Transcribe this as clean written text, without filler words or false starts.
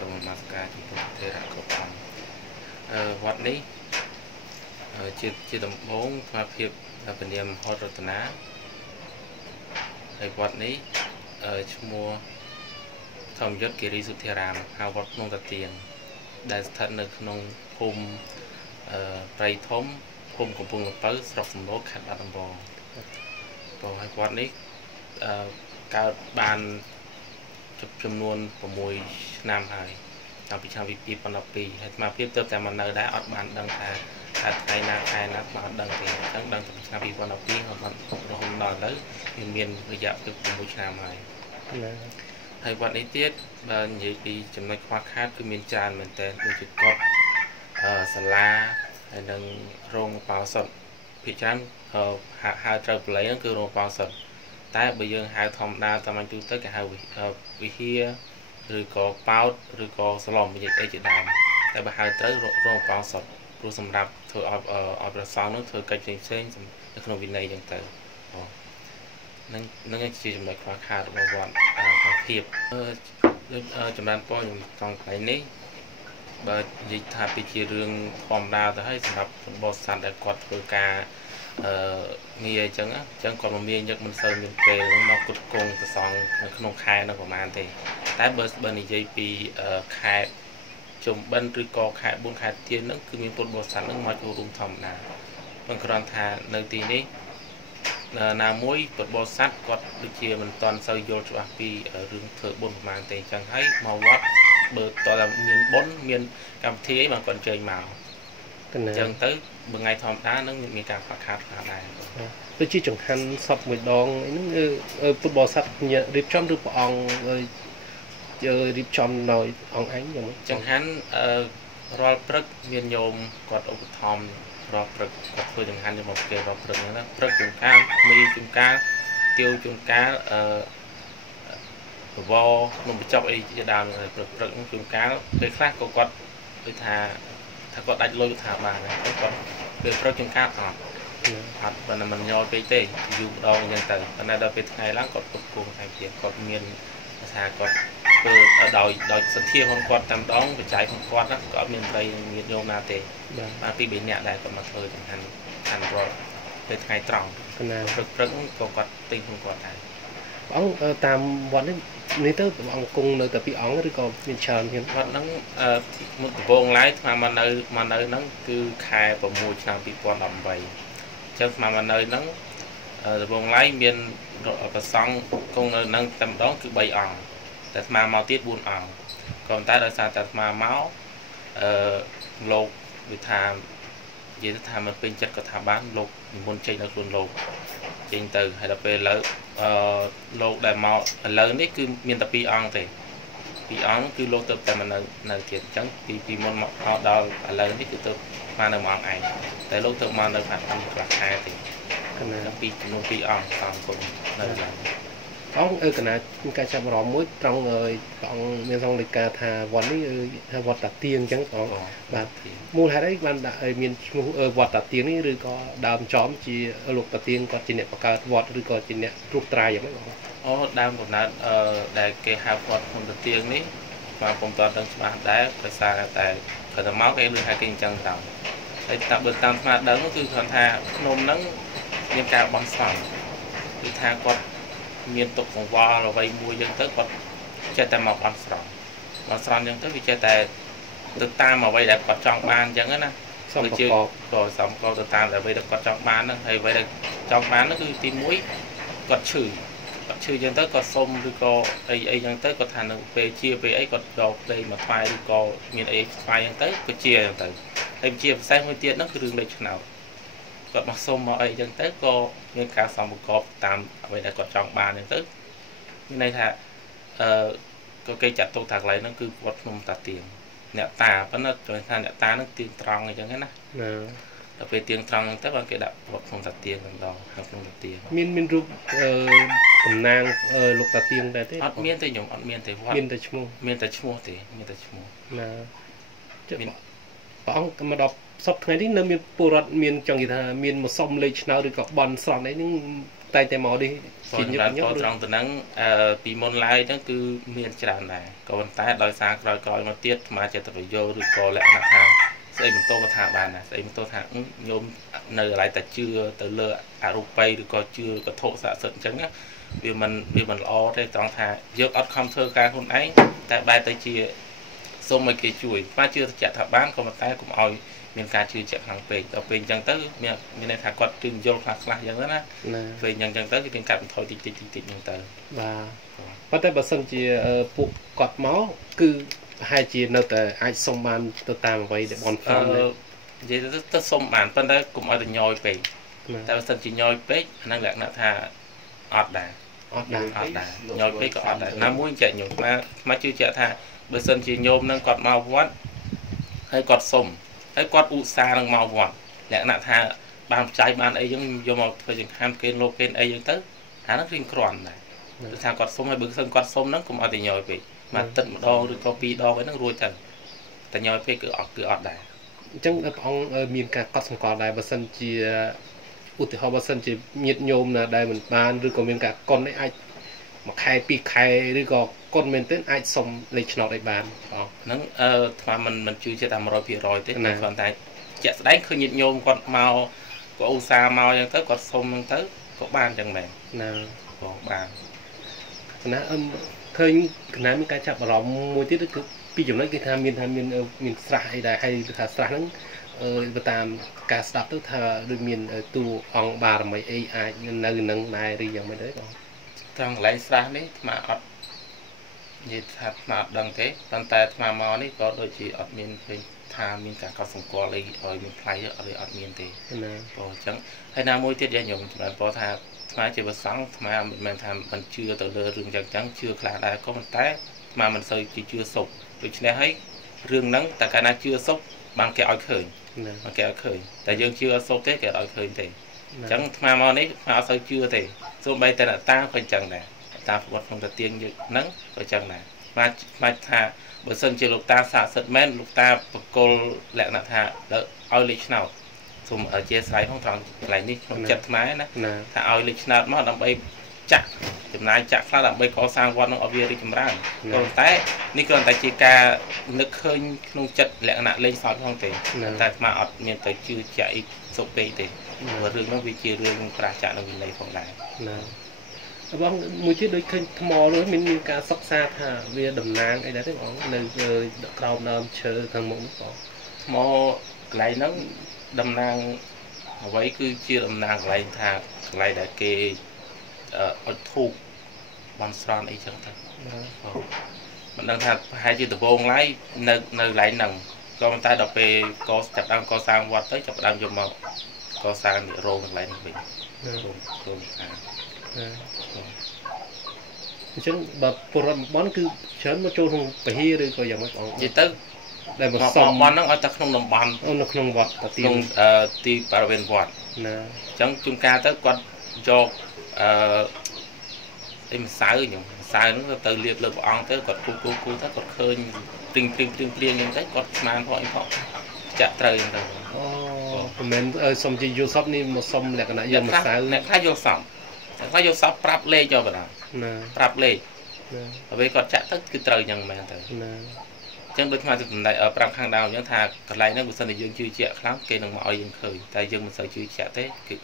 សូមនមស្ការចំពោះទេរៈគ្រប់អង្គវត្តនេះជាដំបូងស្មារតីពនាមហតរតនាហើយវត្តនេះឈ្មោះធម្មយុទ្ធគិរីសុធារាមហៅវត្តភ្នំតាទៀងដែលស្ថិតនៅក្នុងភូមិព្រៃធំភូមិកំពង់លពៅស្រុកសំឡូតខេត្តបាត់ដំបងព្រោះហើយវត្តនេះកើតបានចំនួន6ឆ្នាំហើយតាំងពីឆ្នាំ2012ហើយស្មារតីទើបតែមកនៅដែរអត់បានដឹងថាថ្ងៃណាខែណាបានដឹងទេអញ្ចឹងដឹងពីឆ្នាំ2012ហើយបានរហូតដល់ឥឡូវវាមានរយៈពេល6ឆ្នាំហើយហើយវត្តនេះទៀតបើនិយាយពីចំណុចខ្វះខាតគឺមានច្រើនមែនតើដូចជាកុដិសាលាហើយនិងរោងបោសុតភាគច្រើនហៅត្រូវប្រឡែងគឺរោងបោសុតតែបើយើងហៅធម្មតាតាមទូទៅគេហៅវិហារឬក៏ប៉ោតឬក៏ស្លុំនិយាយអីជាដើមតែបើហៅត្រូវរោងបោសុតព្រោះសម្រាប់ធ្វើឲ្យប្រសងនោះធ្វើកិច្ចផ្សេងៗនៅក្នុងវិន័យចឹងទៅនឹងជាចំណុចខ្វះខាតរបស់វត្តភាពចម្រើនពរខ្ញុំចង់ថ្ងៃនេះបើនិយាយថាពីជារឿងធម្មតាទៅហើយសម្រាប់បរិស័ទដែលគាត់ធ្វើការងារអញ្ចឹងគាត់មកមានយកមិនសូវមានពេលមកគុតគង់ប្រសងនៅក្នុងខែនៅប្រហែលទេតែបើនិយាយពីខែជុំបិណ្ឌឬក៏ខែ4ខែទៀនហ្នឹងគឺមានពុទ្ធបរិស័ទហ្នឹងមកចូលរួមធម្មតាប៉ុន្តែគ្រាន់ថានៅទីនេះណាមួយពុទ្ធបរិស័ទគាត់ដូចជាមិនទាន់សូវយល់ច្បាស់ពីរឿងធ្វើបុណ្យប្រហែលទេអញ្ចឹងហើយមកវត្តបើតើមានបុណ្យមានកម្មវិធីអីបានគាត់អញ្ជើញមកអញ្ចឹងទៅបើថ្ងៃធម្មតានឹងមានការខ្វះខាតខ្លះដែរដូចជាចង្ហាន់សពមួយដងហ្នឹងពុទ្ធបរិស័ទរៀបចំឬព្រះអង្គរៀបចំដោយអង្គឯងយ៉ាងម៉េចចង្ហាន់រាល់ព្រឹកមានញោមគាត់ឧបត្ថម្ភរាល់ព្រឹកគាត់ធ្វើចង្ហាន់យកមកគេរាល់ព្រឹកហ្នឹងណាព្រឹកជួនកាលមីជួនកាលទាវជួនកាលបវរនំបញ្ចុកអីជាដើមព្រឹកជួនកាលពេលខ្លះក៏គាត់ដូចថាគាត់ដាច់លុយថាបានហើយគាត់ពេលព្រឹកជួនកាលអត់ប៉ុន្តែមិនញយពេកទេយូរម្ដងអញ្ចឹងទៅប៉ុន្តែដល់ពេលថ្ងៃឡើងគាត់គ្រប់គ្រងថែមទៀតគាត់មានថាគាត់ធ្វើដោយសទ្ធារបស់គាត់តែម្ដងបច្ច័យរបស់គាត់ណាក៏អត់មានប្រិយមានញោមណាទេបាទពី3នាក់ដែរគាត់មកធ្វើចង្ហាន់រត់ពេលថ្ងៃត្រង់ព្រឹកក៏គាត់ទិញของគាត់ដែរព្រះអង្គតាមវត្តនេះទៅព្រះអង្គគង់នៅតែពីអង្គឬក៏មានច្រើនទៀតវត្តហ្នឹងមុនដំបូងឡើយស្មាមកនៅហ្នឹងគឺខែ6ឆ្នាំ2018អញ្ចឹងស្មាមកនៅហ្នឹងដំបូងឡើយមានប្រសង់គង់នៅហ្នឹងតែម្ដងគឺ3អង្គតែស្មាមកទៀត4អង្គក៏ប៉ុន្តែដោយសារតែស្មាមកលោកវិថានិយាយថាមិនពេញចិត្តក៏ថាបានលោកនិមន្តចេញនៅខ្លួនលោកចេញទៅហើយដល់ពេលឥឡូវលោកដែលមកឥឡូវនេះគឺមានតែ2អង្គទេ2អង្គគឺលោកទៅតែនៅទៀតអញ្ចឹងពីមុនមកដល់ឥឡូវនេះគឺទៅមកនៅមួយអង្គឯងតែលោកទៅមកនៅខាងខ្លះខែទេពីចំនួន2អង្គតាមគុណនៅឡើយអង្គកណាមានការចាប់អារម្មណ៍មួយត្រង់ព្រះអង្គមានសង្ឃលេខាថាវត្តនេះថាវត្តតាទៀងអញ្ចឹងបងបាទមូលហេតុអីបានដាក់ឲ្យមានឈ្មោះវត្តតាទៀងនេះឬក៏ដើមចំជាលោកតាទៀងគាត់ជាអ្នកបង្កើតវត្តឬក៏ជាអ្នកត្រួសត្រាយយ៉ាងម៉េចបងដើមកំណើតដែលគេហៅវត្តភ្នំតាទៀងនេះបាទผมតើដឹងច្បាស់ដែរដោយសារតែគាត់ទៅមកគេលើហៅគេអញ្ចឹងទៅហើយបើតាមស្មារតីនោះគឺគាត់ថាភ្នំហ្នឹងមានការបន់ស្រន់គឺថាគាត់មានទុកកង្វល់អ្វីមួយយ៉ាងទៅគាត់ចេះតែមកបន់ស្រន់អញ្ចឹងទៅវាចេះតែទៅតាមអ្វីដែលគាត់ចង់បានអញ្ចឹងណាដូចជាក៏សំកល់ទៅតាមអ្វីដែលគាត់ចង់បានហ្នឹងហើយអ្វីដែលចង់បានហ្នឹងគឺទី1គាត់ឈឺអញ្ចឹងទៅគាត់សុំឬក៏អីអញ្ចឹងទៅគាត់ថានៅពេលជាពេលអីគាត់យកផ្លេងមកថ្វាយឬក៏មានអីថ្វាយអញ្ចឹងទៅក៏ជាអញ្ចឹងទៅហើយជាពិសេសមួយទៀតហ្នឹងគឺរឿងលេខឆ្នោតគាត់មកសុំមកអីអញ្ចឹងទៅក៏មានការសំប្រកបតាមអ្វីដែលគាត់ចង់បានអញ្ចឹងទៅមានន័យថាក៏គេចាត់ទុកថាកន្លែងហ្នឹងគឺវត្តភ្នំតាទៀងអ្នកតាប៉ុន្តែចូលថាអ្នកតាហ្នឹងទៀងត្រង់អញ្ចឹងណាដល់ពេលទៀងត្រង់ហ្នឹងទៅបានគេដាក់វត្តភ្នំតាទៀងម្ដងហើយភ្នំតាទៀងមានរូបតំណាងលោកតាទៀងដែរទេអត់មានទេខ្ញុំអត់មានទេវត្តមានតែឈ្មោះទេមានតែឈ្មោះណាព្រះអង្គមកដល់សពថ្ងៃនេះនៅមានពលរដ្ឋមានចង់និយាយថាមានមកសុំលេខឆ្នោតឬក៏បន់ស្រន់អីហ្នឹង tay tay mò đi chỉ nhấp nhấp trong từ nắng bị môn lai đó cứ miền tràn này còn tay đòi sang đòi coi mà tiết mà chỉ tập vô được có lẽ là thang xây mình tô có thả bàn này xây mình tô thả nhôm nơi lại ta chưa từ lừa Arupai được có chưa có thổ xạ sận trắng á vì mình lo đây trong thả dược ớt không thơ ca hôm ấy tại bài tay chia xong mấy cái chuỗi mà chưa chặt thả bán còn một tay cũng oi miền ca chưa chặt hàng về ở bên chân tới miền này thả quạt trường vô là giống đó á về nhân chân tới cái bên cạnh thôi tịt nhân tới và có thể bớt sân chỉ buộc quạt máu cứ hai chị nơi tại ai xong bàn tôi tàng vậy để bọn phong vậy tôi xong bàn bên đấy cũng ở từ nhoi về tại bớt sân chỉ nhoi về năng lượng là thà ọt đà nhoi về có ọt đà năm muốn chạy nhung mà chưa chạy thà bớt sân chỉ nhôm năng quạt màu vót hay quạt sôm hay quạt u sa năng màu vót lẽ là thà bàn trái bàn ấy giống vô một thời gian ham kên lô kên ấy giống tới há nó riêng còn này thà quạt sôm hay bớt sân quạt sôm nó cũng ở từ nhoi về mà tận đo được copy đo với nó ruồi thầnแต่nhoi phê cứ ọt đài chẳng ông miền cả cọt sòng cọt đài bờ sân chỉอุติhọ bờ sân chỉ nhiệt nhôm là đài mình bàn rồi còn miền cả con đấy ai mà khai pi khai rồi còn con mình tới ai xong lấy chọn đại bàn nó mà mình chưa chơi tầm rồi thế này còn tại chạy đánh khơi nhiệt nhôm con màu có u sa màu như tới con sông tới có ban chẳng mẹ nào có ban nó khơi cái mình cái chập rõ môi tiết cứ ví dụ nói cái tham miền sài đại hay là sài nắng về tam cả start tức là đôi miền tu ông bà mấy ai nơi nâng này đi dạng mấy đấy còn trong lấy sài đấy mà ọt như thật mà đằng thế đằng tay mà mò đấy có đôi chỉ ọt miền thì tham miền cả có sòng qua lấy ở miền Thái ở đây ọt miền thì có chẳng hay là môi tiết gia dụng là có thà mà chỉ bớt sáng mà mình tham mình chưa từ lơ rừng chẳng chưa là đã có một té mà mình sơi chỉ chưa sụp rồi cho nên thấy rừng nắng tại cái nào chưa sốc bằng cái ỏi khởi bằng cái ỏi khởi tại dương chưa sốc thế cái ỏi khởi thì chẳng mà mò đấy mà sơi chưa thì số bay tên là ta phải chẳng này ta vật không được tiền như nắng phải chẳng này mà thà bữa sân chỉ lục ta xả sệt men lục ta bậc cô lẹ là thà đỡ ỏi lịch nào dùng ở chia sẻ không thằng lại đi không chặt máy nè thà ỏi lịch nào mà làm bay chặt chấm này chặt là làm bay có sang quan nó ở việt đi chấm ra còn té ní còn tại chỉ ca nước hơi nông chặt lẹ nặng lên sáu không thì tại mà ở miền tây chưa chạy sốc cây thì và rừng nó vì chia rừng ra chặt nó vì lấy phòng lại vâng một chiếc đôi khơi mò rồi mình cả sóc xa thà về đầm nang ấy đấy đấy bọn nơi cầu đầm chờ thằng mộng có mò lại nó đầm nang vậy cứ chia đầm nang lại thà lại đã kê ở thu bằng son ấy chẳng thật mình đang thật hai chữ từ vốn lấy nơi lại nằm con ta đọc về có chặt đang có sang qua tới chặt đang dùng màu có sang để rô lại mình chứ bà bón cứ chớn nó trôn không phải hi rồi coi dạng mấy con gì tới đây một sòng bón nó ở ta không đồng bón nó không vọt không ti para bên vọt chẳng chung ca tới quạt cho em sai nhung sai nó từ liệt lực on tới quạt cu tới quạt khơi tinh như thế quạt mang thôi không chặt trời rồi mình xong chỉ vô shop ni một xong là cái này vô một sai này khai vô shop prap lê cho bạn nào prap lê ở đây quạt chặt tới cái trời nhung mà thôi chẳng được mà từ này ở prap hàng đào nhớ thà cái này nó cũng sân để dương chưa chẹt lắm cái đừng mọi dương khơi tại dương mình sợ chưa chẹt thế kịp